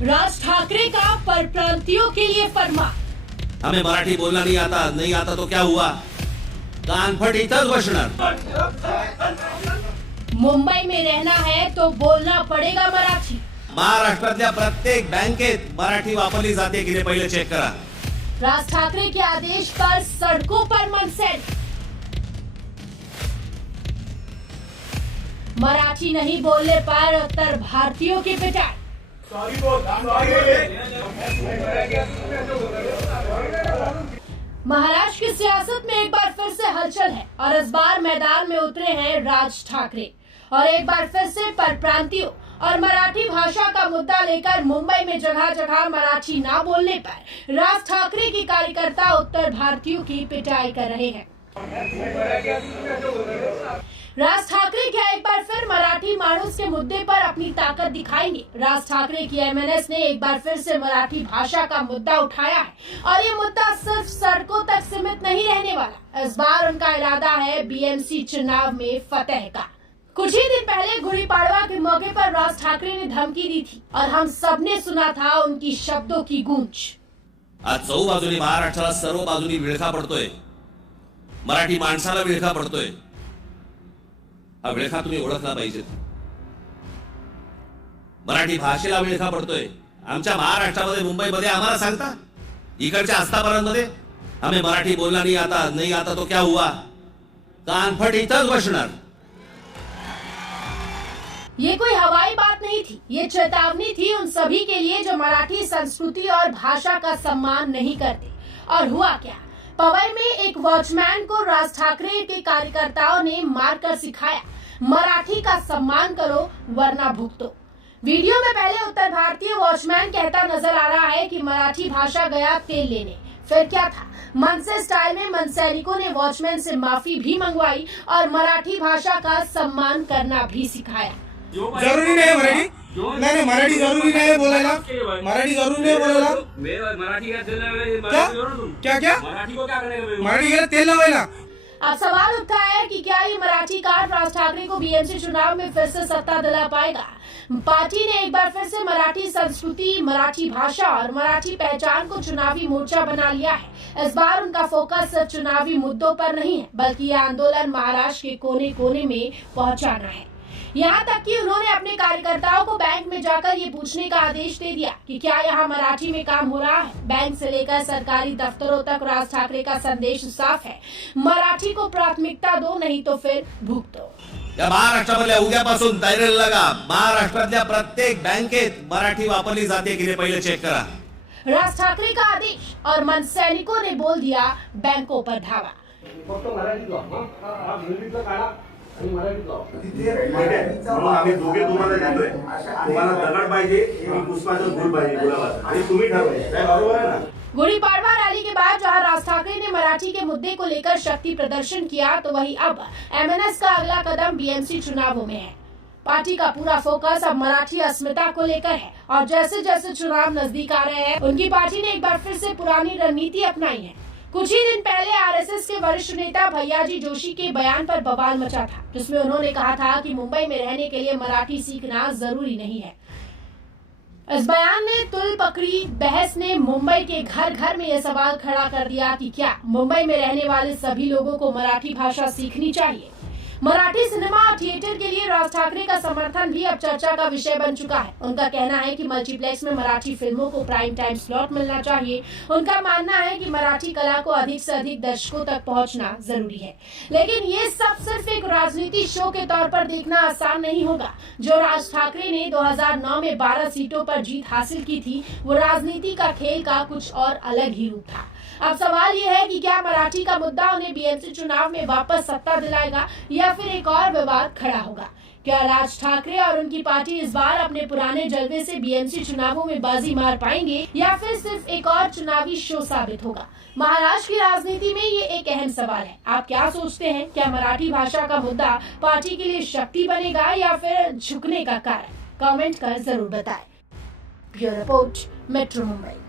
राज ठाकरे का परप्रांतियों के लिए फरमान। हमें मराठी बोलना नहीं आता तो क्या हुआ, कानफट इथंच बसणार। मुंबई में रहना है तो बोलना पड़ेगा मराठी। महाराष्ट्रातल्या प्रत्येक बँकेत मराठी वापरली जाते की नाही पहिले चेक करा। राज ठाकरे के आदेश पर सड़कों पर मनसेल। मराठी नहीं बोलने पर उत्तर भारतीयों की पिटाई। महाराष्ट्र की सियासत में एक बार फिर से हलचल है और इस बार मैदान में उतरे हैं राज ठाकरे और एक बार फिर से परप्रांतियों और मराठी भाषा का मुद्दा लेकर मुंबई में जगह जगह मराठी ना बोलने पर राज ठाकरे के कार्यकर्ता उत्तर भारतीयों की पिटाई कर रहे हैं। राज ठाकरे क्या एक बार फिर मराठी माणूस के मुद्दे पर अपनी ताकत दिखाएंगे? राज ठाकरे की एमएनएस ने एक बार फिर से मराठी भाषा का मुद्दा उठाया है और ये मुद्दा सिर्फ सड़कों तक सीमित नहीं रहने वाला। इस बार उनका इरादा है बीएमसी चुनाव में फतेह का। कुछ ही दिन पहले गुड़ी पाड़वा के मौके पर राज ठाकरे ने धमकी दी थी और हम सबने सुना था उनकी शब्दों की गूंज। आज चौ बाजूनी महाराष्ट्राला सर्व बाजूनी विळखा पडतोय, मराठी माणसाला विळखा पडतोय। हा विळखा तुम्ही ओळखला पाहिजे। मराठी भाषेला विळखा पडतोय आमच्या महाराष्ट्रामध्ये, मुंबईमध्ये आम्हाला सांगता, इकडच्या आस्थापनांमध्ये हमें मराठी बोलना नहीं आता तो क्या हुआ, कानफट इथंच बसणार। ये कोई हवाई बात नहीं थी, ये चेतावनी थी उन सभी के लिए जो मराठी संस्कृति और भाषा का सम्मान नहीं करते। और हुआ क्या, पवई में एक वॉचमैन को राज ठाकरे के कार्यकर्ताओं ने मारकर सिखाया, मराठी का सम्मान करो वरना भुगतो। वीडियो में पहले उत्तर भारतीय वॉचमैन कहता नजर आ रहा है कि मराठी भाषा गया तेल लेने। फिर क्या था, मनसे स्टाइल में मन सैनिकों ने वॉचमैन से माफी भी मंगवाई और मराठी भाषा का सम्मान करना भी सिखाया। जरूरी नहीं मराठी, नहीं मराठी जरूरी नहीं बोलेगा, मराठी जरूरी नहीं बोलेगा। मराठी क्या क्या मराठी को क्या करेगा, मराठी का तेल लगाएगा। अब सवाल उठता है कि क्या ये मराठी कार्ड राज ठाकरे को बीएमसी चुनाव में फिर से सत्ता दिला पाएगा? पार्टी ने एक बार फिर से मराठी संस्कृति, मराठी भाषा और मराठी पहचान को चुनावी मोर्चा बना लिया है। इस बार उनका फोकस सिर्फ चुनावी मुद्दों पर नहीं है, बल्कि यह आंदोलन महाराष्ट्र के कोने कोने में पहुंचाना है। यहाँ तक कि उन्होंने अपने कार्यकर्ताओं को बैंक में जाकर ये पूछने का आदेश दे दिया कि क्या यहाँ मराठी में काम हो रहा है। बैंक से लेकर सरकारी दफ्तरों तक राज ठाकरे का संदेश साफ है, मराठी को प्राथमिकता दो, नहीं तो फिर भुगतो। या महाराष्ट्रामधल्या उद्यापासून तयारीला लागा। महाराष्ट्रातल्या प्रत्येक बँकेत मराठी वापरली जाते की नाही पहिले चेक करा। राज ठाकरे का आदेश और मन सैनिकों ने बोल दिया बैंकों पर धावा। आम्ही दोघे तुम्हाला देतोय, तुम्हाला दगड पाहिजे की पुष्पाचं फूल पाहिजे गुलाबाचं, आणि तुम्ही ठरवायचं, बरोबर आहे ना। गुड़ी पाड़वा रैली के बाद जहां राज ठाकरे ने मराठी के मुद्दे को लेकर शक्ति प्रदर्शन किया, तो वहीं अब एमएनएस का अगला कदम बीएमसी चुनावों में है। पार्टी का पूरा फोकस अब मराठी अस्मिता को लेकर है और जैसे जैसे चुनाव नजदीक आ रहे हैं, उनकी पार्टी ने एक बार फिर से पुरानी रणनीति अपनाई है। कुछ ही दिन पहले आरएसएस के वरिष्ठ नेता भैयाजी जोशी के बयान पर बवाल मचा था, जिसमें उन्होंने कहा था कि मुंबई में रहने के लिए मराठी सीखना जरूरी नहीं है। इस बयान ने तुल पकड़ी बहस ने मुंबई के घर घर में यह सवाल खड़ा कर दिया कि क्या मुंबई में रहने वाले सभी लोगों को मराठी भाषा सीखनी चाहिए। मराठी सिनेमा और थिएटर के लिए राज ठाकरे का समर्थन भी अब चर्चा का विषय बन चुका है। उनका कहना है कि मल्टीप्लेक्स में मराठी फिल्मों को प्राइम टाइम स्लॉट मिलना चाहिए। उनका मानना है कि मराठी कला को अधिक से अधिक दर्शकों तक पहुंचना जरूरी है। लेकिन ये सब सिर्फ एक राजनीति शो के तौर पर देखना आसान नहीं होगा। जो राज ठाकरे ने 2009 में 12 सीटों पर जीत हासिल की थी, वो राजनीति का खेल का कुछ और अलग ही रूप था। अब सवाल ये है कि क्या मराठी का मुद्दा उन्हें बीएमसी चुनाव में वापस सत्ता दिलाएगा या फिर एक और विवाद खड़ा होगा। क्या राज ठाकरे और उनकी पार्टी इस बार अपने पुराने जलवे से बीएमसी चुनावों में बाजी मार पाएंगे या फिर सिर्फ एक और चुनावी शो साबित होगा? महाराष्ट्र की राजनीति में ये एक अहम सवाल है। आप क्या सोचते हैं? क्या मराठी भाषा का मुद्दा पार्टी के लिए शक्ति बनेगा या फिर झुकने का कारण? कमेंट कर जरूर बताएं। Bureau report, metro Mumbai.